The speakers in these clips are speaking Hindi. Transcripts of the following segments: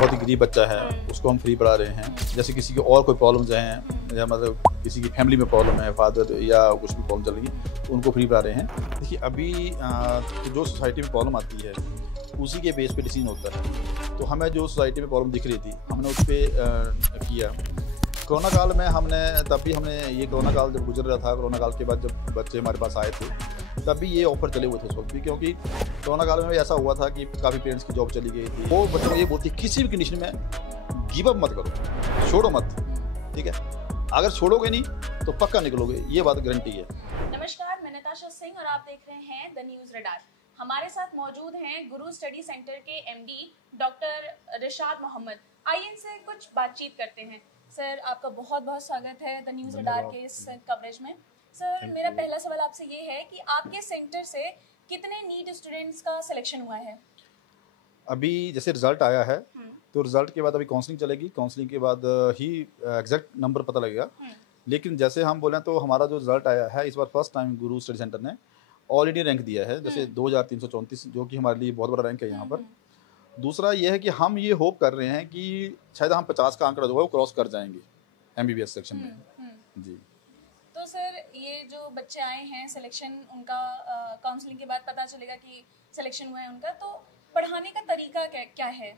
बहुत ही गरीब बच्चा है उसको हम फ्री पढ़ा रहे हैं। जैसे किसी की और कोई प्रॉब्लम्स हैं या मतलब किसी की फैमिली में प्रॉब्लम है, फादर या कुछ भी प्रॉब्लम चल रही है तो उनको फ्री पढ़ा रहे हैं। देखिए अभी तो जो सोसाइटी में प्रॉब्लम आती है उसी के बेस पे डिसीजन होता है। तो हमें जो सोसाइटी में प्रॉब्लम दिख रही थी हमने उस पर किया। कोरोना काल में हमने ये कोरोना काल जब गुजर रहा था, कोरोना काल के बाद जब बच्चे हमारे पास आए थे तब भी ये ऑफर चले हुए थे उस वक्त भी, क्योंकि कोरोना काल में भी ऐसा हुआ था कि काफ़ी पेरेंट्स की जॉब चली गई थी। वो बच्चों को ये बोलती किसी भी कंडीशन में गिव अप मत करो, छोड़ो मत, ठीक है। अगर छोड़ोगे नहीं तो पक्का निकलोगे, ये बात गारंटी है। नमस्कार, मैं नताशा सिंह और आप देख रहे हैं द न्यूज रडार। हमारे साथ मौजूद हैं गुरु स्टडी सेंटर के एमडी डॉक्टर रिशाद मोहम्मद। आइए इनसे कुछ बातचीत करते हैं। सर, आपका बहुत बहुत स्वागत है द न्यूज रडार के इस कवरेज में। सर, मेरा पहला सवाल आपसे ये है कि आपके सेंटर से कितने नीट स्टूडेंट्स का सिलेक्शन हुआ है? अभी जैसे रिजल्ट आया है तो रिजल्ट के बाद अभी काउंसलिंग चलेगी, काउंसलिंग के बाद ही एग्जैक्ट नंबर पता लगेगा। लेकिन जैसे हम बोलें तो हमारा जो रिजल्ट आया है इस बार फर्स्ट टाइम गुरु स्टडी सेंटर ने ऑल इंडिया रैंक दिया है, जैसे 2334, जो कि हमारे लिए बहुत बड़ा रैंक है यहाँ पर। दूसरा ये है कि हम ये होप कर रहे हैं कि शायद हम 50 का आंकड़ा जो है वो क्रॉस कर जाएंगे एमबीबीएस सेक्शन में। जी तो सर, ये जो बच्चे आए हैं सिलेक्शन उनका काउंसलिंग के बाद पता चलेगा कि सिलेक्शन हुआ है उनका, तो पढ़ाने का तरीका क्या है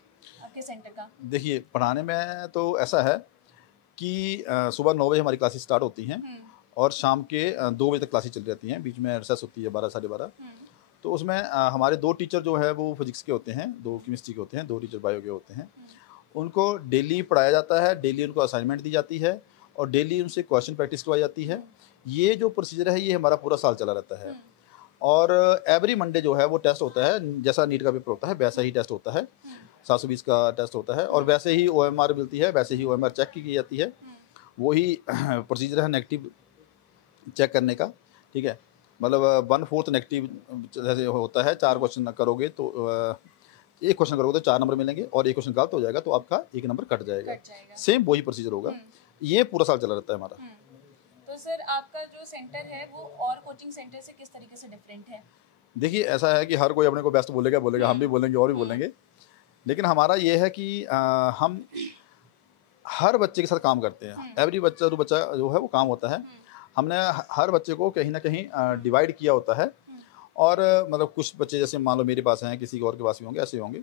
आपके सेंटर का? देखिए पढ़ाने में तो ऐसा है कि सुबह 9 बजे हमारी क्लासेस स्टार्ट होती हैं और शाम के 2 बजे तक क्लासेस चल जाती हैं, बीच में रिसेस होती है 12 साढ़े 12। तो उसमें हमारे 2 टीचर जो है वो फिजिक्स के होते हैं, 2 केमिस्ट्री के होते हैं, 2 टीचर बायो के होते हैं। उनको डेली पढ़ाया जाता है, डेली उनको असाइनमेंट दी जाती है और डेली उनसे क्वेश्चन प्रैक्टिस करवाई जाती है। ये जो प्रोसीजर है ये हमारा पूरा साल चला रहता है। और एवरी मंडे जो है वो टेस्ट होता है, जैसा नीट का पेपर होता है वैसा ही टेस्ट होता है, 720 का टेस्ट होता है और वैसे ही OMR मिलती है, वैसे ही OMR चेक की जाती है। वही प्रोसीजर है नेगेटिव चेक करने का, ठीक है। मतलब 1/4 नेगेटिव जैसे होता है, 4 क्वेश्चन करोगे तो एक क्वेश्चन करोगे तो 4 नंबर मिलेंगे और एक क्वेश्चन गलत हो जाएगा तो आपका 1 नंबर कट जाएगा। सेम वही प्रोसीजर होगा। ये पूरा साल चला रहता है हमारा। तो सर, आपका जो सेंटर है वो और कोचिंग सेंटर से किस तरीके से डिफरेंट है? देखिए ऐसा है कि हर कोई अपने को बेस्ट बोलेगा, हम भी बोलेंगे और भी बोलेंगे। लेकिन हमारा ये है कि हम हर बच्चे के साथ काम करते हैं। एवरी बच्चा जो है वो काम होता है। हमने हर बच्चे को कहीं ना कहीं डिवाइड किया होता है। और मतलब कुछ बच्चे जैसे मान लो मेरे पास हैं, किसी और के पास भी होंगे, ऐसे होंगे।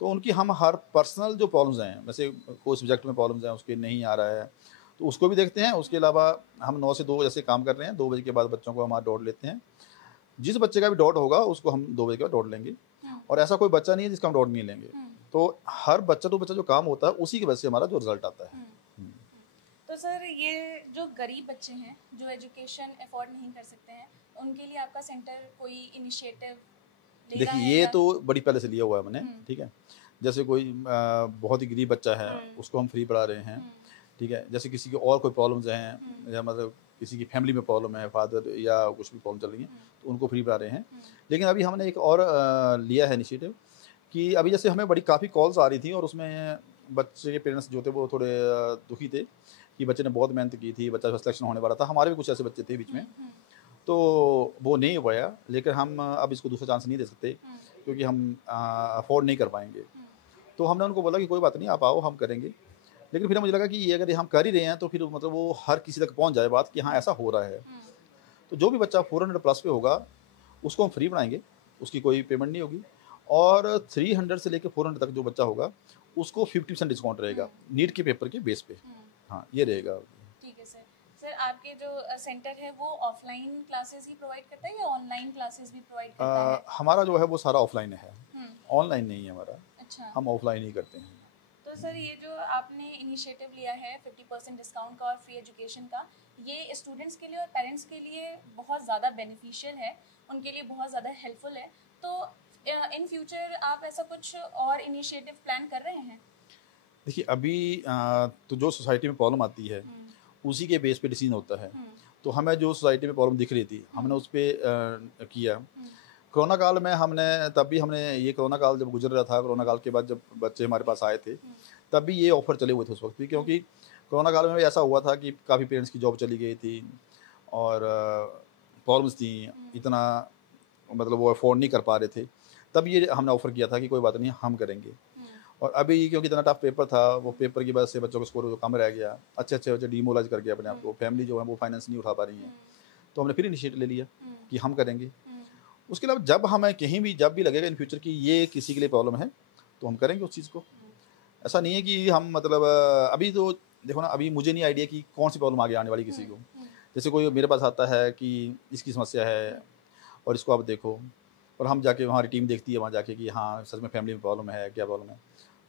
तो उनकी हम हर पर्सनल जो प्रॉब्लम्स हैं, वैसे कोई सब्जेक्ट में प्रॉब्लम्स हैं उसके नहीं आ रहा है तो उसको भी देखते हैं। उसके अलावा हम 9 से 2 जैसे काम कर रहे हैं, 2 बजे के बाद बच्चों को हमारा डॉट लेते हैं। जिस बच्चे का भी डॉट होगा उसको हम 2 बजे के बाद डॉट लेंगे और ऐसा कोई बच्चा नहीं है जिसका हम डॉट नहीं लेंगे। तो हर बच्चा जो काम होता है उसी की वजह से हमारा जो रिजल्ट आता है। तो सर, ये जो गरीब बच्चे हैं जो एजुकेशन अफोर्ड नहीं कर सकते हैं, उनके लिए आपका सेंटर कोई इनिशिएटिव ले रहा है? देखिए ये तो बड़ी पहले से लिया हुआ है मैंने, ठीक है। जैसे कोई बहुत ही गरीब बच्चा है उसको हम फ्री पढ़ा रहे हैं, ठीक है। जैसे किसी की और कोई प्रॉब्लम्स हैं या मतलब किसी की फैमिली में प्रॉब्लम है, फादर या कुछ भी प्रॉब्लम चल रही है तो उनको फ्री पढ़ा रहे हैं। लेकिन अभी हमने एक और लिया है इनिशिएटिव कि अभी जैसे हमें काफ़ी कॉल्स आ रही थी और उसमें बच्चे के पेरेंट्स जो थे वो थोड़े दुखी थे कि बच्चे ने बहुत मेहनत की थी, बच्चा सिलेक्शन होने वाला था। हमारे भी कुछ ऐसे बच्चे थे बीच में, तो वो नहीं हो पाया। लेकिन हम अब इसको दूसरा चांस नहीं दे सकते क्योंकि हम अफोर्ड नहीं कर पाएंगे। तो हमने उनको बोला कि कोई बात नहीं, आप आओ, हम करेंगे। लेकिन फिर मुझे लगा कि ये अगर हम कर ही रहे हैं तो फिर मतलब वो हर किसी तक पहुंच जाए बात कि हाँ ऐसा हो रहा है। तो जो भी बच्चा 400+ पे होगा उसको हम फ्री बनाएंगे, उसकी कोई पेमेंट नहीं होगी। और 300 से लेकर 400 तक जो बच्चा होगा उसको 50% डिस्काउंट रहेगा नीट के पेपर के बेस पे। हाँ ये रहेगा। ठीक है सर। सर, आपके जो सेंटर है वो ऑफलाइन क्लासेस ही प्रोवाइड करता है या ऑनलाइन क्लासेस भी प्रोवाइड करता है? हमारा जो है वो सारा ऑफलाइन है, ऑनलाइन नहीं है हमारा। अच्छा। हम ऑफलाइन ही करते हैं। तो सर, ये जो आपने इनिशिएटिव लिया है 50% डिस्काउंट का और फ्री एजुकेशन का, ये स्टूडेंट्स के लिए और पेरेंट्स के लिए बहुत ज़्यादा बेनिफिशियल है, उनके लिए बहुत ज़्यादा हेल्पफुल है। तो इन फ्यूचर आप ऐसा कुछ और इनिशिएटिव प्लान कर रहे हैं? देखिए अभी तो जो सोसाइटी में प्रॉब्लम आती है उसी के बेस पे डिसीजन होता है। तो हमें जो सोसाइटी में प्रॉब्लम दिख रही थी हमने उस पर किया। कोरोना काल में हमने ये कोरोना काल जब गुजर रहा था, कोरोना काल के बाद जब बच्चे हमारे पास आए थे तब भी ये ऑफर चले हुए थे उस वक्त भी, क्योंकि कोरोना काल में भी ऐसा हुआ था कि काफ़ी पेरेंट्स की जॉब चली गई थी और प्रॉब्लम्स थी, इतना मतलब वो अफोर्ड नहीं कर पा रहे थे। तब ये हमने ऑफ़र किया था कि कोई बात नहीं, हम करेंगे। और अभी क्योंकि इतना टफ पेपर था, वो पेपर की वजह से बच्चों का स्कोर कम रह गया, अच्छे अच्छे बच्चे डीमोलाइज कर गया अपने आप को, फैमिली जो है वो फाइनेंस नहीं उठा पा रही है, तो हमने फिर इनिशिएटिव ले लिया कि हम करेंगे। उसके अलावा जब हमें कहीं भी जब भी लगेगा इन फ्यूचर कि ये किसी के लिए प्रॉब्लम है तो हम करेंगे उस चीज़ को। ऐसा नहीं है कि हम मतलब अभी तो देखो ना, अभी मुझे नहीं आइडिया कि कौन सी प्रॉब्लम आगे आने वाली किसी को। जैसे कोई मेरे पास आता है कि इसकी समस्या है और इसको आप देखो, और हम जाके हमारी टीम देखती है वहाँ जाके कि हाँ सच में फैमिली में प्रॉब्लम है, क्या प्रॉब्लम है,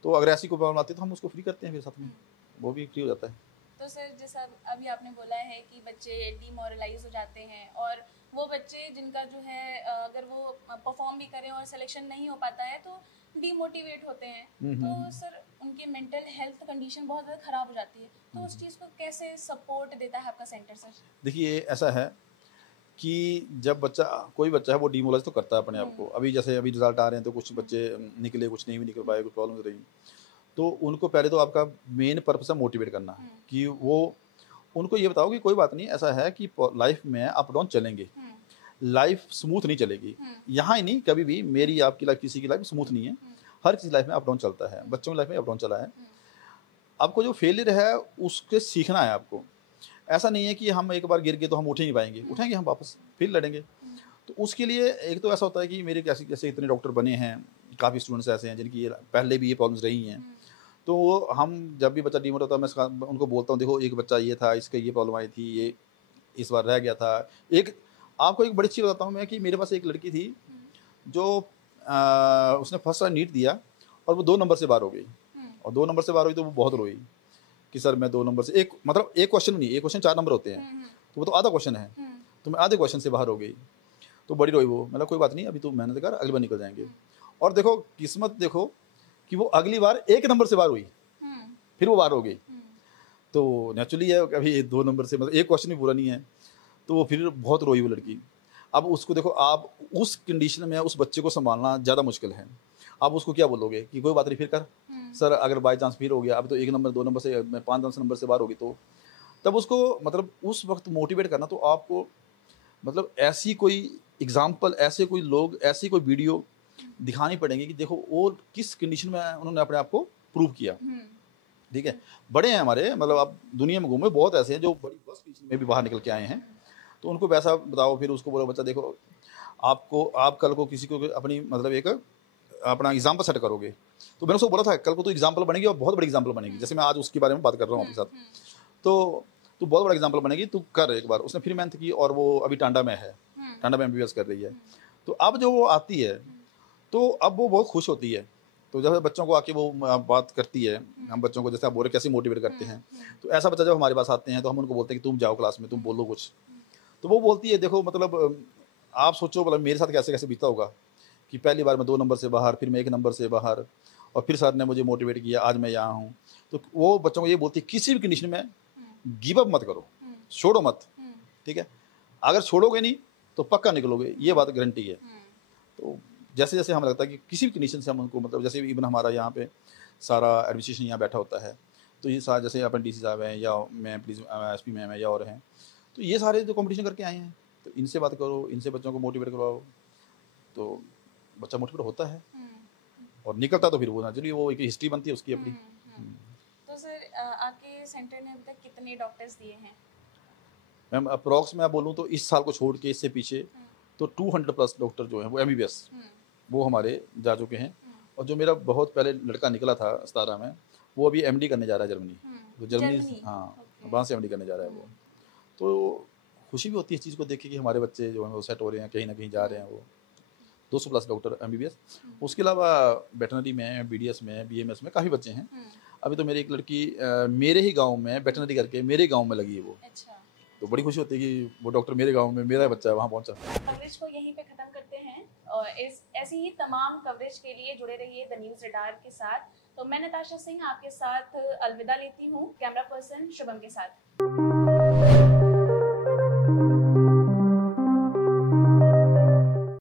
तो अगर ऐसी कोई प्रॉब्लम आती है तो हम उसको फ्री करते हैं फिर साथ में, वो भी फ्री हो जाता है। तो सर जैसा अभी आपने बोला है कि बच्चे डीमोरलाइज हो जाते हैं, और वो बच्चे जिनका जो है अगर वो परफॉर्म भी करें और सिलेक्शन नहीं हो पाता है तो डीमोटिवेट होते हैं, तो सर उनकी मेंटल हेल्थ कंडीशन बहुत ज़्यादा ख़राब हो जाती है, तो उस चीज़ को कैसे सपोर्ट देता है आपका सेंटर सर? देखिए ऐसा है कि जब बच्चा कोई बच्चा है वो डीमोलाइज तो करता है अपने आप को। अभी जैसे अभी रिजल्ट आ रहे हैं तो कुछ बच्चे निकले, कुछ नहीं भी निकल पाए, कुछ प्रॉब्लम रही, तो उनको पहले तो आपका मेन पर्पस है मोटिवेट करना, कि वो उनको ये बताओ कि कोई बात नहीं, ऐसा है कि लाइफ में अप डाउन चलेंगे, लाइफ स्मूथ नहीं चलेगी, यहाँ ही नहीं कभी भी, मेरी आपकी लाइफ किसी की लाइफ स्मूथ नहीं है, हर किसी लाइफ में अप डाउन चलता है, बच्चों की लाइफ में अप डाउन चला है। आपको जो फेलियर है उसके सीखना है आपको। ऐसा नहीं है कि हम एक बार गिर गए तो हम उठ ही नहीं पाएंगे, उठेंगे हम वापस फिर लड़ेंगे। तो उसके लिए एक तो ऐसा होता है कि मेरे कैसे कैसे इतने डॉक्टर बने हैं, काफ़ी स्टूडेंट्स ऐसे हैं जिनकी पहले भी ये प्रॉब्लम्स रही हैं, तो हम जब भी बच्चा डीमोट होता है मैं उनको बोलता हूँ देखो एक बच्चा ये था, इसका ये प्रॉब्लम आई थी, ये इस बार रह गया था। एक आपको एक बड़ी चीज़ बताता हूँ मैं कि मेरे पास एक लड़की थी जो उसने फर्स्ट बार नीट दिया और वो 2 नंबर से बाहर हो गई, और 2 नंबर से बाहर हुई तो वो बहुत रोई कि सर मैं 2 नंबर से, एक मतलब एक क्वेश्चन नहीं, एक क्वेश्चन 4 नंबर होते हैं, तो वो तो आधा क्वेश्चन है, तो मैं आधे क्वेश्चन से बाहर हो गई, तो बड़ी रोई वो। मतलब कोई बात नहीं, अभी तो मेहनत कर, अगली बार निकल जाएंगे। और देखो किस्मत देखो कि वो अगली बार 1 नंबर से बाहर हुई, फिर वो बाहर हो गई। तो नेचुरली है, अभी 2 नंबर से मतलब एक क्वेश्चन भी पूरा नहीं है, तो वो फिर बहुत रोई वो लड़की। अब उसको देखो, आप उस कंडीशन में उस बच्चे को संभालना ज़्यादा मुश्किल है। आप उसको क्या बोलोगे कि कोई बात नहीं फिर कर, सर अगर बाई चांस फिर हो गया, अब तो 1 नंबर 2 नंबर से मैं 5 नंबर से बाहर होगी, तो तब उसको मतलब उस वक्त मोटिवेट करना, तो आपको मतलब ऐसी कोई एग्जाम्पल, ऐसे कोई लोग, ऐसी कोई वीडियो दिखानी पड़ेंगी कि देखो वो किस कंडीशन में उन्होंने अपने आप को प्रूव किया। ठीक है, बड़े हैं हमारे, मतलब आप दुनिया में घूमे, बहुत ऐसे हैं जो बड़ी वर्स्ट कंडीशन में भी बाहर निकल के आए हैं, तो उनको वैसा बताओ, फिर उसको बोलो बच्चा देखो आपको, आप कल को किसी को अपनी मतलब एक अपना एग्जाम्पल सेट करोगे, तो मैंने उसको बोला था कल को तो एग्जाम्पल बनेगी और बहुत बड़ी एग्जाम्पल बनेगी, जैसे मैं आज उसके बारे में बात कर रहा हूँ आपके साथ, तो बहुत बड़ा एग्जाम्पल बनेगी, तू कर एक बार। उसने फिर मेहनत की और वो अभी टांडा में है, टांडा में MBBS कर रही है। तो अब जो वो आती है तो अब वो बहुत खुश होती है, तो जब बच्चों को आके वो बात करती है, हम बच्चों को जैसे आप बोल रहे कैसे मोटिवेट करते हैं, तो ऐसा बच्चा जब हमारे पास आते हैं तो हम उनको बोलते हैं कि तुम जाओ क्लास में, तुम बोलो कुछ, तो वो बोलती है देखो मतलब आप सोचो मतलब मेरे साथ कैसे कैसे बीता होगा कि पहली बार मैं 2 नंबर से बाहर, फिर मैं 1 नंबर से बाहर, और फिर सर ने मुझे मोटिवेट किया, आज मैं यहाँ हूँ। तो वो बच्चों को ये बोलती है किसी भी कंडीशन में गिव अप मत करो, छोड़ो मत, ठीक है, अगर छोड़ोगे नहीं तो पक्का निकलोगे, ये बात गारंटी है। तो जैसे जैसे हमें लगता है कि किसी भी कंडीशन से हम उनको मतलब जैसे इवन हमारा यहाँ पे सारा एडमिनिस्ट्रेशन यहाँ बैठा होता है, तो ये सारा जैसे अपन DC साहब हैं या मैं प्लीज़ SP मैम है या और हैं, तो ये सारे जो कॉम्पिटिशन करके आए हैं, तो इनसे बात करो, इनसे बच्चों को मोटिवेट करवाओ, तो बच्चा मोटिवेट होता है और निकलता, तो फिर वो नेचुरली वो एक हिस्ट्री बनती है उसकी अपनी। तो सर आपके सेंटर ने अभी तक कितने डॉक्टर्स दिए हैं? मैम अप्रॉक्स मैं बोलूँ तो इस साल को छोड़ के इससे पीछे तो 200+ डॉक्टर जो हैं वो MBBS वो हमारे जा चुके हैं, और जो मेरा बहुत पहले लड़का निकला था 17 में, वो अभी MD करने जा रहा है जर्मनी, तो जर्मनी हाँ वहाँ से MD करने जा रहा है वो। तो खुशी भी होती है इस चीज़ को देख के कि हमारे बच्चे जो हैं वो सेट हो रहे हैं, कहीं ना कहीं जा रहे हैं वो। 200+ डॉक्टर MBBS, उसके अलावा वेटनरी में, BDS में, BMS में काफ़ी बच्चे हैं। अभी तो मेरी एक लड़की मेरे ही गांव में वेटनरी करके मेरे गांव में लगी है वो। अच्छा। तो बड़ी खुशी होती है कि वो डॉक्टर मेरे गांव में, मेरा बच्चा वहाँ पहुँचा। कवरेज को यहीं पे खत्म करते हैं, और ऐसी ही तमाम कवरेज के लिए जुड़े रहिए द न्यूज़ रडार के साथ। तो मैं नताशा सिंह आपके साथ अलविदा लेती हूँ, कैमरा पर्सन शुभम के साथ।